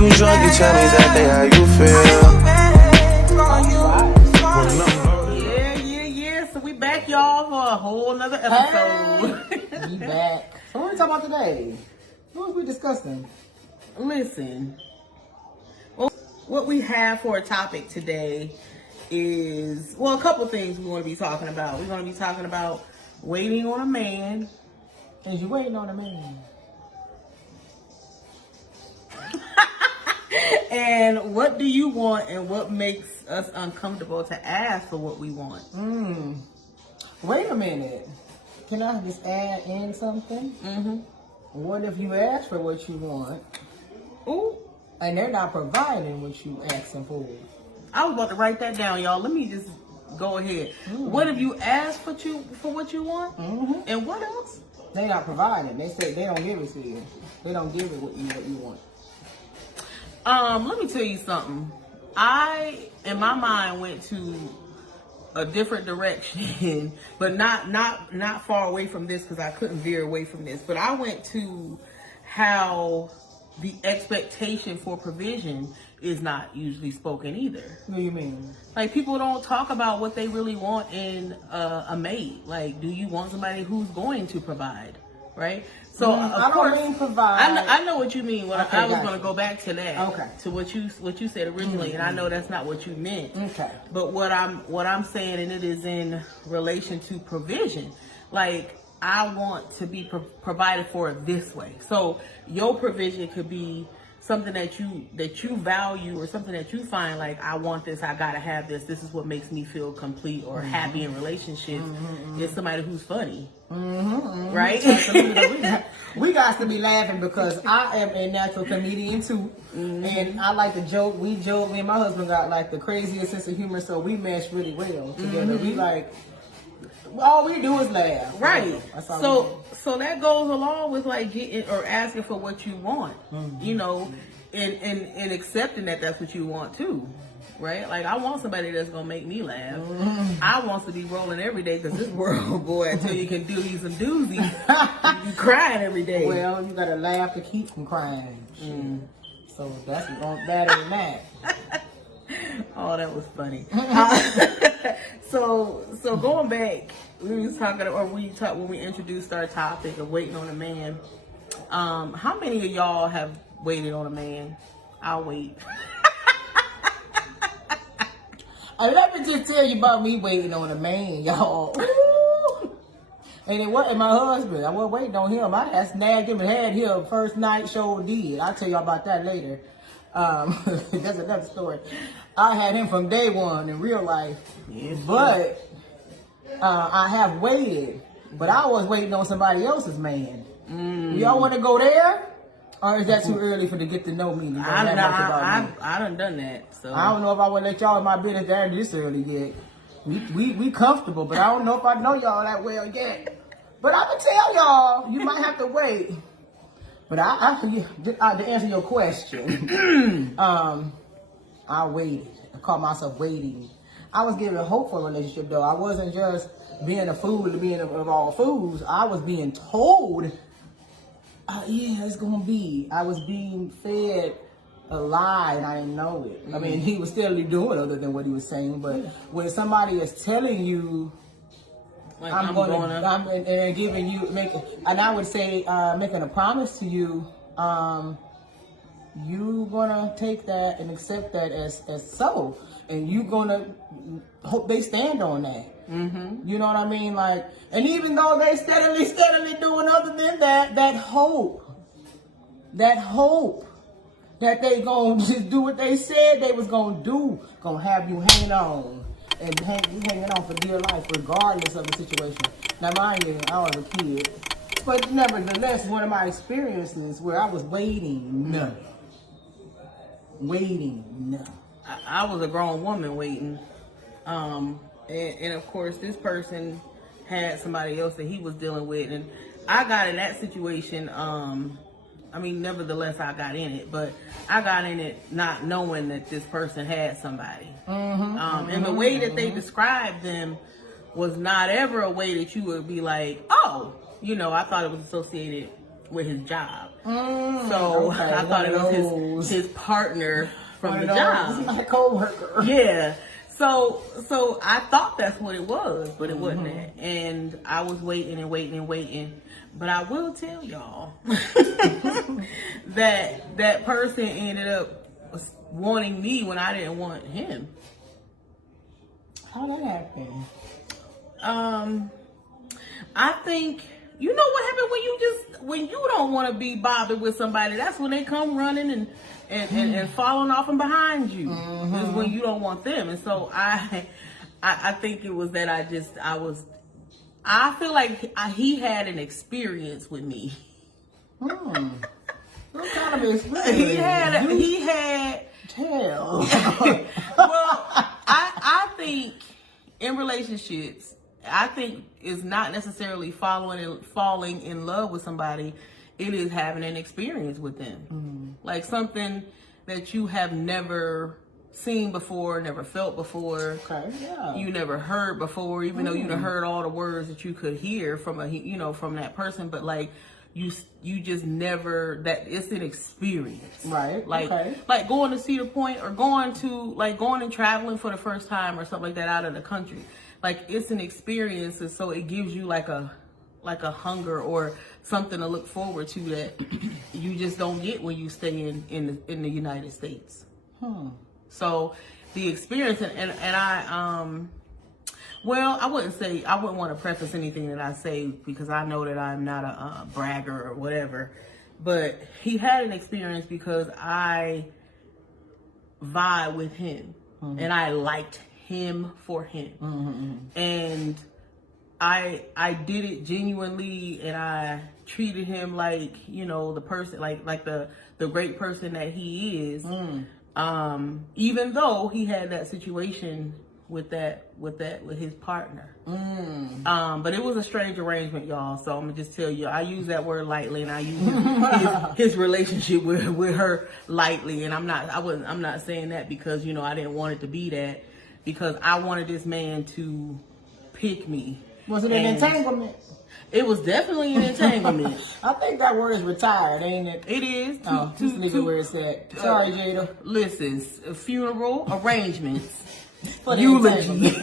When you drunk, you tell me exactly how you feel. Yeah. So we back, y'all, for a whole nother episode. Hey, we back. So what are we talking about today? What are we discussing? Listen, what we have for a topic today is, well, a couple things we want to be talking about. We're going to be talking about waiting on a man. Is you waiting on a man? And what do you want, and what makes us uncomfortable to ask for what we want? Wait a minute. Can I just add in something? What if you ask for what you want? Ooh. And they're not providing what you asking for? I was about to write that down, y'all. Let me just go ahead. What if you ask for what you want? And what else? They not providing. They say they don't give it to you. They don't give it what you want. Let me tell you something. I, in my mind, went to a different direction, but not far away from this, because I couldn't veer away from this. But I went to how the expectation for provision is not usually spoken either. What do you mean? Like, people don't talk about what they really want in a mate. Like, do you want somebody who's going to provide, right? So of course, don't mean provide. I know what you mean. Okay, I was going to go back to that. Okay. To what you said originally, and I know that's not what you meant. Okay. But what I'm saying, and it is in relation to provision. Like, I want to be provided for this way. So your provision could be something that you value, or something that you find like, I want this, I gotta have this. This is what makes me feel complete or happy in relationships. Is somebody who's funny, right? We got to be laughing because I am a natural comedian too, and I like to joke. We joke. Me and my husband got like the craziest sense of humor, so we mesh really well together. We like, all we do is laugh. Right. So that goes along with like getting or asking for what you want, you know, and accepting that that's what you want too, right? Like, I want somebody that's gonna make me laugh. I want to be rolling every day, because this world, boy, until you can do these some doozies, you crying every day. Well, you gotta laugh to keep from crying. So that's better than that. Oh, that was funny. So going back, we was talking, or when we introduced our topic of waiting on a man. How many of y'all have waited on a man? I'll wait. Let me just tell you about me waiting on a man, y'all. And it wasn't my husband. I wasn't waiting on him. I had snagged him and had him first night, show did. I'll tell y'all about that later. That's another story. I had him from day one in real life. Yes, but I have waited. But I was waiting on somebody else's man. Y'all want to go there? Or is that too early for to get to know me? I done that. So I don't know if I would let y'all in my business there this early yet. We comfortable, but I don't know if I know y'all that well yet. But I can tell y'all, you might have to wait. But to answer your question, I waited. I called myself waiting. I was given hope for a relationship, though. I wasn't just being a fool to being of all fools. I was being told, yeah, it's going to be. I was being fed a lie, and I didn't know it. I mean, he was still doing other than what he was saying. But when somebody is telling you, like, and giving you, and I would say, making a promise to you, you gonna take that and accept that as so, and you gonna hope they stand on that. You know what I mean? Like, and even though they steadily doing other than that hope that they gonna just do what they said they was gonna do, gonna have you hanging on. And hanging on for dear life, regardless of the situation. Now, mind you, I was a kid, but nevertheless, one of my experiences where I was waiting, I was a grown woman waiting, and of course, this person had somebody else that he was dealing with, and I got in that situation. I mean, nevertheless, I got in it, but I got in it not knowing that this person had somebody. And the way that they described them was not ever a way that you would be like, oh, you know, I thought it was associated with his job. So I thought it was his partner from the job. My co-worker. Yeah. So I thought that's what it was, but it wasn't that. And I was waiting. But I will tell y'all that person ended up wanting me when I didn't want him. How that happen? I think, you know what happened when you don't want to be bothered with somebody, that's when they come running and falling off and behind you. Is when you don't want them. And so I think it was that I feel like he had an experience with me. What kind of experience? He had Tell. Well, I think in relationships, I think it's not necessarily falling in love with somebody. It is having an experience with them. Like something that you have never seen before, never felt before. Okay, yeah. You never heard before, even though you done heard all the words that you could hear from from that person, but like you just never, that it's an experience. Right. Like going to Cedar Point or going and traveling for the first time or something like that out of the country. Like it's an experience, and so it gives you like a hunger or something to look forward to that you just don't get when you stay in the United States. So the experience, and I I wouldn't want to preface anything that I say because I know that I'm not a bragger or whatever, but he had an experience because I vibe with him and I liked him for him. And I did it genuinely, and I treated him like, the person, like the great person that he is. Even though he had that situation with his partner. But it was a strange arrangement, y'all. So I'm gonna just tell you, I use that word lightly, and I use his relationship with her lightly. And I'm not saying that because, I didn't want it to be that, because I wanted this man to pick me. Was it an entanglement? It was definitely an entanglement. I think that word is retired, ain't it? It is. Just leave it where it's at. Sorry, Jada. Listen, funeral arrangements. Eulogy.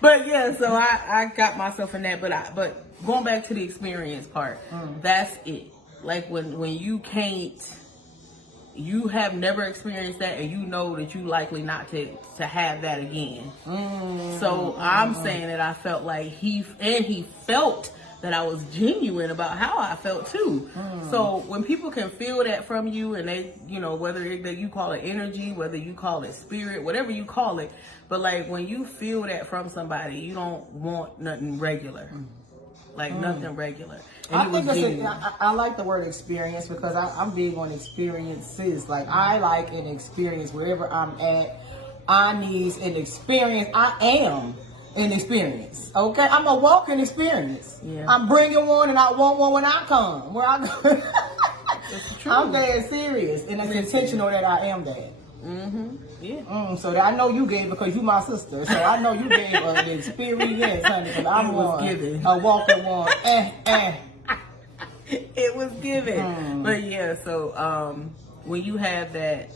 But yeah, so I got myself in that. But going back to the experience part, that's it. Like when you have never experienced that, and you know that you likely not to have that again. So I'm saying that I felt like he felt that I was genuine about how I felt too. So when people can feel that from you, and they, whether you call it energy, whether you call it spirit, whatever you call it, but like when you feel that from somebody, you don't want nothing regular. Like nothing regular. And I like the word experience because I'm big on experiences. Like I like an experience wherever I'm at. I need an experience. I am an experience. Okay, I'm a walking experience. Yeah. I'm bringing one, and I want one when I come. Where I go. I'm dead serious, and it's intentional that I am that. Yeah. So I know you gave, because you my sister. So I know you gave an experience, honey. Because I was given a walking one. It was given. But yeah, so when you have that,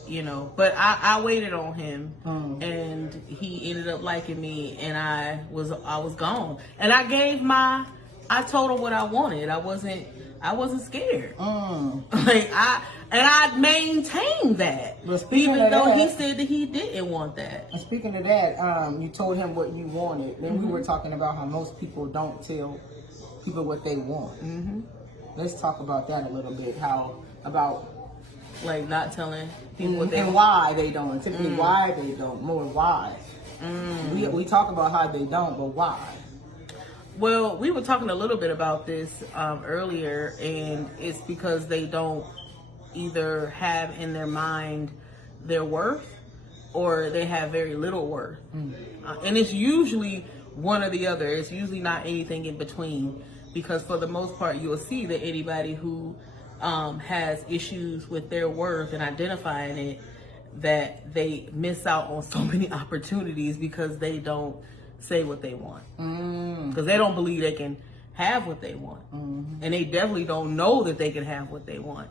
but I waited on him, and he ended up liking me, and I was gone, and I told him what I wanted. I wasn't scared. I maintained that, even though he said that he didn't want that. And speaking of that, you told him what you wanted. Then we were talking about how most people don't tell people what they want. Let's talk about that a little bit. Like not telling people what they and want. Why they don't. Typically, why they don't. More why. We talk about how they don't, but why. Well, we were talking a little bit about this earlier, and it's because they don't either have in their mind their worth, or they have very little worth. And it's usually one or the other. It's usually not anything in between, because for the most part, you'll see that anybody who has issues with their worth and identifying it, that they miss out on so many opportunities because they don't say what they want. Because they don't believe they can have what they want. And they definitely don't know that they can have what they want.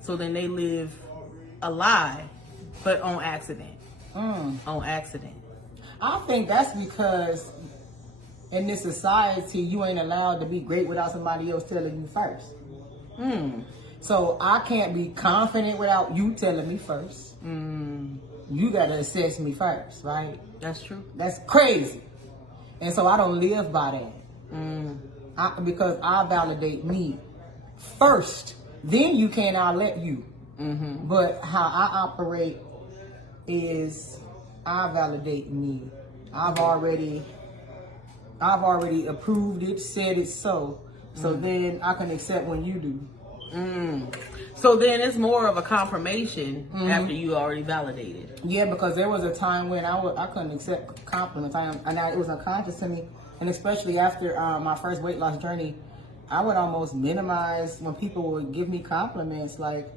So then they live a lie, but on accident. On accident. I think that's because in this society, you ain't allowed to be great without somebody else telling you first. So I can't be confident without you telling me first. You got to assess me first, right? That's true. That's crazy. And so I don't live by that. Because I validate me first. Then you can, I'll let you. But how I operate is I validate me. I've already approved it, said it so. So then I can accept when you do. So then it's more of a confirmation after you already validated. Yeah, because there was a time when I couldn't accept compliments. It was unconscious to me. And especially after my first weight loss journey, I would almost minimize when people would give me compliments like,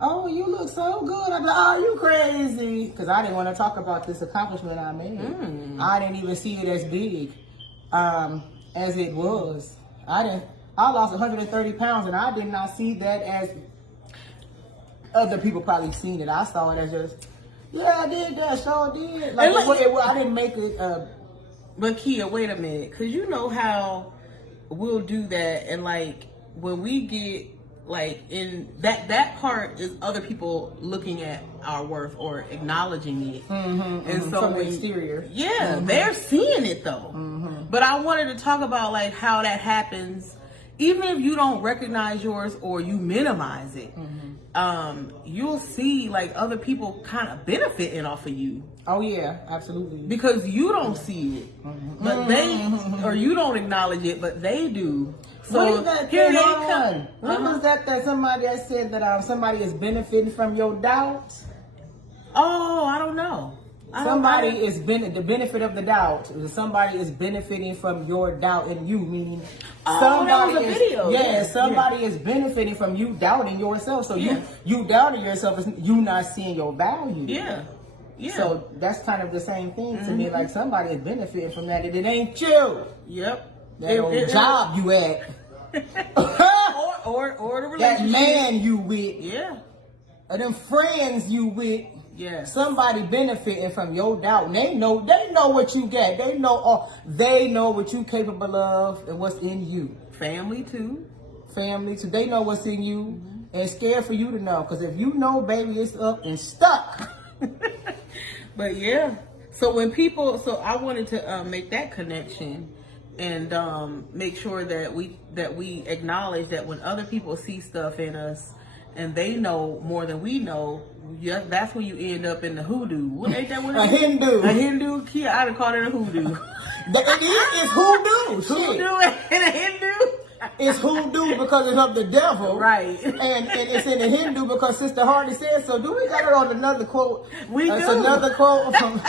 oh, you look so good. I'd be like, oh, you crazy. Because I didn't want to talk about this accomplishment I made. I didn't even see it as big as it was. I lost 130 pounds, and I did not see that as other people probably seen it. I saw it as just, yeah, I did that, sure did. Like, I didn't make it. But Kia, wait a minute, because you know how we'll do that, and like when we get like in that part is other people looking at our worth or acknowledging it, and so from the exterior, they're seeing it though. But I wanted to talk about like how that happens, even if you don't recognize yours or you minimize it. You'll see like other people kind of benefiting off of you. Oh yeah, absolutely. Because you don't see it, but they, or you don't acknowledge it, but they do. So what is that? Here they come. What was that somebody that said that somebody is benefiting from your doubts? Oh, I don't know. The benefit of the doubt. Somebody is benefiting from your doubt in you, meaning that was a video. Somebody is benefiting from you doubting yourself. So you doubting yourself is you not seeing your value. Yeah. So that's kind of the same thing to me. Like somebody is benefiting from that, and it ain't you. Yep. That old job you at, or the relationship. That man you with. Yeah. Or them friends you with. Yeah. Somebody benefiting from your doubt. And they know what you got. They know what you capable of and what's in you. Family too. They know what's in you, and it's scared for you to know. Because if you know, baby, it's up and stuck. But yeah. So I wanted to make that connection and make sure that we acknowledge that when other people see stuff in us and they know more than we know, that's when you end up in the hoodoo. What ain't that what it is? A Hindu. A Hindu? Kia, I'd have called it a hoodoo. It's hoodoo. Hoodoo and a Hindu? It's hoodoo because it's of the devil. Right. And it's in the Hindu because Sister Hardy said so. Do we got it on another quote? We do. It's another quote from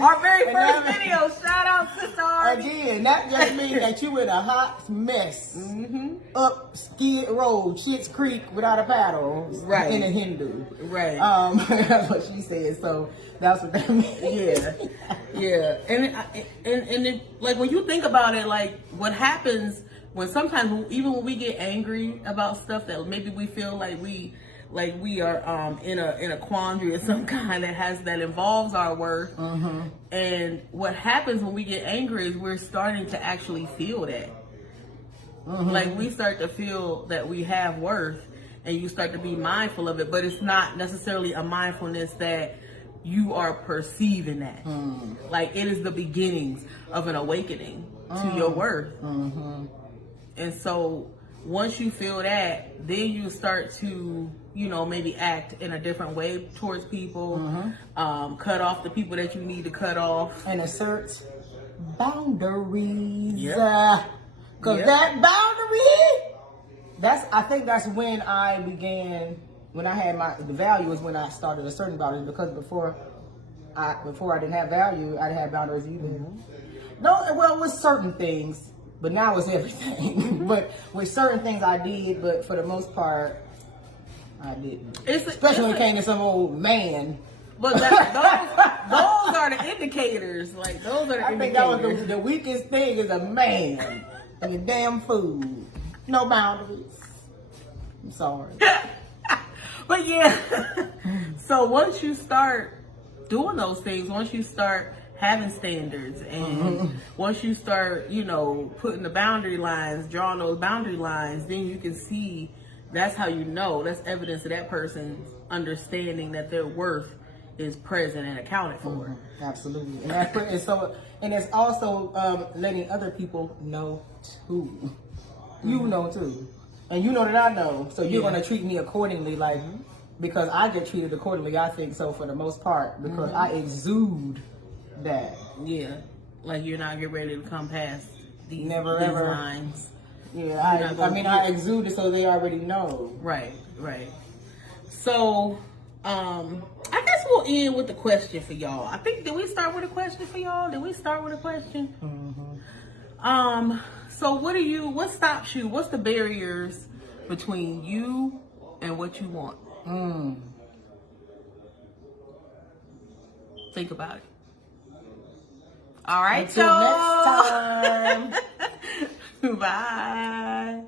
our very first video. Shout out Sister Hardy. Again, that just means that you in a hot mess. Up Skid Road, Schitt's Creek without a paddle. Right. In a Hindu. Right. That's what she said. So that's what that means. Yeah. And it, like when you think about it, like what happens when sometimes even when we get angry about stuff that maybe we feel like we are in a quandary of some kind that involves our worth. And what happens when we get angry is we're starting to actually feel that. Like we start to feel that we have worth, and you start to be mindful of it, but it's not necessarily a mindfulness that you are perceiving that. Like it is the beginnings of an awakening to your worth. And so once you feel that, then you start to, maybe act in a different way towards people, cut off the people that you need to cut off. And assert boundaries. Because that boundary, I think that's when I began, when I had the value is when I started asserting boundaries, because before I didn't have value, I didn't have boundaries either. No, well, with certain things, but now it's everything. But with certain things I did, but for the most part, I didn't. Especially when it came to some old man. But those are the indicators. Like those are the indicators. I think that was the weakest thing is a man. and your damn food. No boundaries. I'm sorry. But yeah, so once you start doing those things, once you start having standards, and once you start, you know, putting the boundary lines, drawing those boundary lines, then you can see, that's how you know, that's evidence of that person's understanding that their worth is present and accounted for. Absolutely. And it's also letting other people know too. You know too. And you know that I know. So you're going to treat me accordingly, like, because I get treated accordingly, I think so, for the most part, because I exude that. Yeah. Like you're not getting ready to come past these Ever. lines. Yeah, I exude it so they already know. Right. So, I guess we'll end with the question for y'all. I think, did we start with a question for y'all? So what stops you? What's the barriers between you and what you want? Think about it. All right, Until next time. Bye.